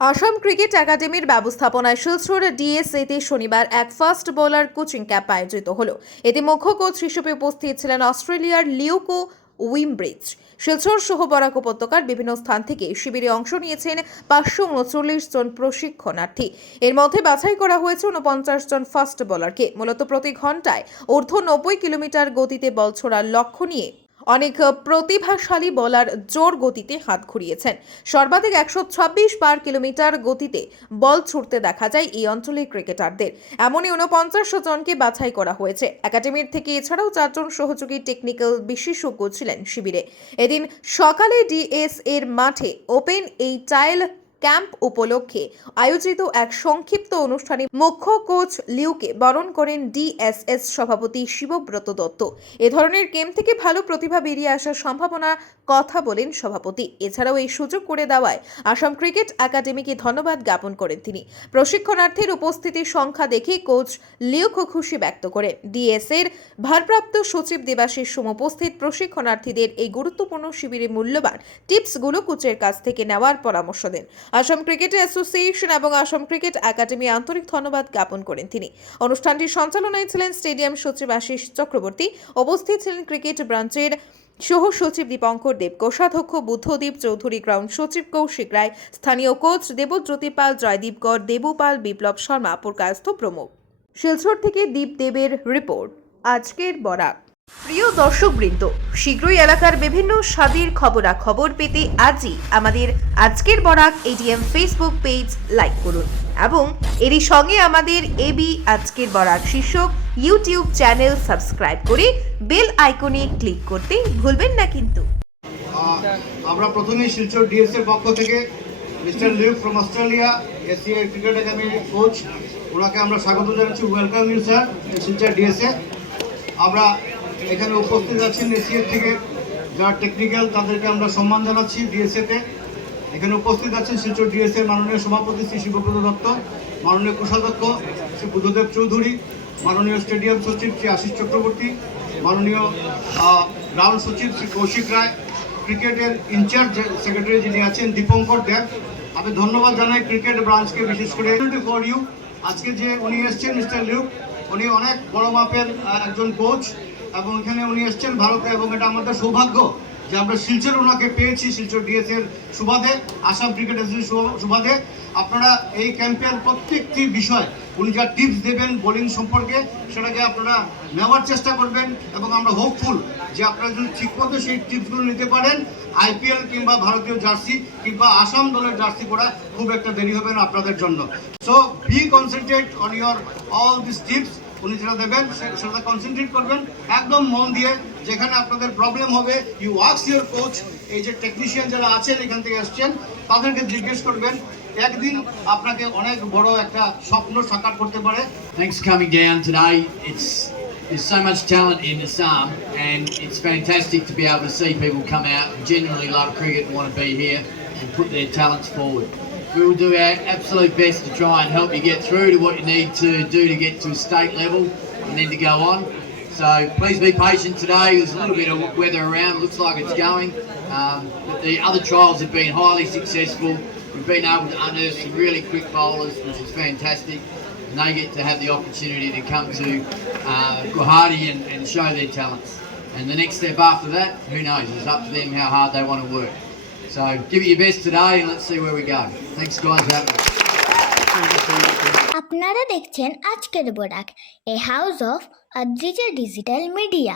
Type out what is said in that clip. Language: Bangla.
আসাম ক্রিকেট একাডেমির ব্যবস্থাপনায় শিলচর ডিএসএতে শনিবার এক ফাস্ট বোলার কোচিং ক্যাম্প আয়োজিত হলো। এতে মুখ্য কোচ হিসেবে উপস্থিত ছিলেন অস্ট্রেলিয়ার লিওকো উইমব্রিজ। শিলচর সহ বরাক উপত্যকার বিভিন্ন স্থান থেকে শিবিরে অংশ নিয়েছেন 539 জন প্রশিক্ষণার্থী। এর মধ্যে বাছাই করা হয়েছে 49 জন ফাস্ট বোলারকে। মূলত প্রতি ঘন্টায় ঊর্ধ্ব 90 কিলোমিটার গতিতে বল ছোড়ার লক্ষ্য নিয়ে অনেক প্রতিভাশালী বোলার জোর গতিতে হাত ঘুরিয়েছেন। সর্বাধিক 126 পার কিলোমিটার গতিতে বল ছুটতে দেখা যায় এই অঞ্চলের ক্রিকেটারদের। এমনই 49 জনকে বাছাই করা হয়েছে একাডেমির থেকে। এছাড়াও 4 জন সহযোগী টেকনিক্যাল বিশেষজ্ঞ ছিলেন শিবিরে। এদিন সকালে ডিএস এর মাঠে ওপেন এই টাইল ক্যাম্প উপলক্ষে আয়োজিত এক সংক্ষিপ্ত অনুষ্ঠানে মুখ্য কোচ লিউকে বরণ করেন ডিএসএস সভাপতি শিবব্রত দত্ত। এ ধরনের ক্যাম্প থেকে ভালো প্রতিভা বেরিয়ে আসার সম্ভাবনা কথা বলেন সভাপতি। এছাড়াও এই সুযোগ করে দেওয়ায় আসাম ক্রিকেট একাডেমিকে ধন্যবাদ জ্ঞাপন করেন তিনি। প্রশিক্ষণার্থীর উপস্থিতির সংখ্যা দেখে কোচ লিউকো খুশি ব্যক্ত করেন। ডিএস এর ভারপ্রাপ্ত সচিব দেবাশিস সোম উপস্থিত প্রশিক্ষণার্থীদের এই গুরুত্বপূর্ণ শিবিরে মূল্যবান টিপসগুলো কোচের কাছ থেকে নেওয়ার পরামর্শ দেন। আসাম ক্রিকেট অ্যাসোসিয়েশন এবং আসাম ক্রিকেট একাডেমি আন্তরিক ধন্যবাদ জ্ঞাপন করেন তিনি। অনুষ্ঠানটির সঞ্চালনায় ছিলেন স্টেডিয়াম সচিব আশিস চক্রবর্তী। উপস্থিত ছিলেন ক্রিকেট ব্রাঞ্চের সহ সচিব দীপঙ্কর দেব, কোষাধ্যক্ষ বুদ্ধদীপ চৌধুরী, গ্রাউন্ড সচিব কৌশিক রায়, স্থানীয় কোচ দেবজ্যোতি পাল, জয়দীপ কর, দেবু পাল, বিপ্লব শর্মা, পুরকায়স্থ প্রমুখ। শিলচর থেকে দীপ দেবের রিপোর্ট, আজকের বরাক। প্রিয় দর্শকবৃন্দ, শীঘ্রই এলাকার বিভিন্ন স্বাদের খবরাখবর পেতে আজই আমাদের আজকের Barak ADM Facebook page like করুন এবং এরই সঙ্গে আমাদের এবি আজকের বরাক শীর্ষক ইউটিউব চ্যানেল সাবস্ক্রাইব করে বেল আইকনে ক্লিক করতে ভুলবেন না কিন্তু। আমরা প্রথমেই শিলচর ডিএস এর পক্ষ থেকে mister Liu from Australia ACA cricket একাডেমির কোচ, ওনাকে আমরা স্বাগত জানাচ্ছি। Welcome you sir Silchar DS এ। আমরা এখানে উপস্থিত আছেন এসিএর থেকে যারা টেকনিক্যাল, তাদেরকে আমরা সম্মান জানাচ্ছি ডিএসএতে। এখানে উপস্থিত আছেন শিলচর ডিএস এর মাননীয় সভাপতি শ্রী শিবব্রত দত্ত, মাননীয় কোষাধ্যক্ষ শ্রী বুদ্ধদেব চৌধুরী, মাননীয় স্টেডিয়াম সচিব শ্রী আশিস চক্রবর্তী, মাননীয় গ্রাউন্ড সচিব শ্রী কৌশিক রায়, ক্রিকেটের ইনচার্জ সেক্রেটারি যিনি আছেন দীপঙ্কর দেব। আমি ধন্যবাদ জানাই ক্রিকেট ব্রাঞ্চকে, বিশেষ করে ফর ইউ। আজকে যে উনি এসছেন মিস্টার লিউ, উনি অনেক বড় মাপের একজন কোচ এবং এখানে উনি এসছেন ভারতে, এবং এটা আমাদের সৌভাগ্য যে আমরা শিলচর ওনাকে পেয়েছি, শিলচর ডিএস এর সুবাদে, আসাম ক্রিকেট অ্যাসোসিয়েশন সুবাদে। আপনারা এই ক্যাম্পের প্রত্যেকটি বিষয় উনি যা টিপস দেবেন বোলিং সম্পর্কে, সেটাকে আপনারা নেওয়ার চেষ্টা করবেন এবং আমরা হোপফুল যে আপনারা যদি ঠিকমতো সেই টিপসগুলো নিতে পারেন, আইপিএল কিংবা ভারতীয় জার্সি কিংবা আসাম দলের জার্সি পরা খুব একটা দেরি হবে না আপনাদের জন্য। So be concentrate on your all this tips. উনি যেটা দেবেন সেটা কনসেন্ট্রেট করবেন একদম মন দিয়ে। যেখানে আপনাদের প্রবলেম হবে, ইউ আস্ক ইউর কোচ। এই যে টেকনিশিয়ান যারা আছেন এখান থেকে আসছেন, তাদেরকে জিজ্ঞেস করবেন, একদিন আপনাকে অনেক বড় একটা স্বপ্ন সাকার করতে পারে। Thanks for coming down today. There's so much talent in Assam, and it's fantastic to be able to see people come out and genuinely love cricket and want to be here and put their talents forward. We will do our absolute best to try and help you get through to what you need to do to get to a state level and then to go on. So please be patient today. There's a little bit of weather around. Looks like it's going. But the other trials have been highly successful. We've been able to unearth some really quick bowlers, which is fantastic. And they get to have the opportunity to come to Guwahati and show their talents. And the next step after that, who knows? It's up to them how hard they want to work. So give it your best today and let's see where we go. Thanks guys for having us. আপনারা দেখছেন আজকের Barak, a house of Adrija digital media.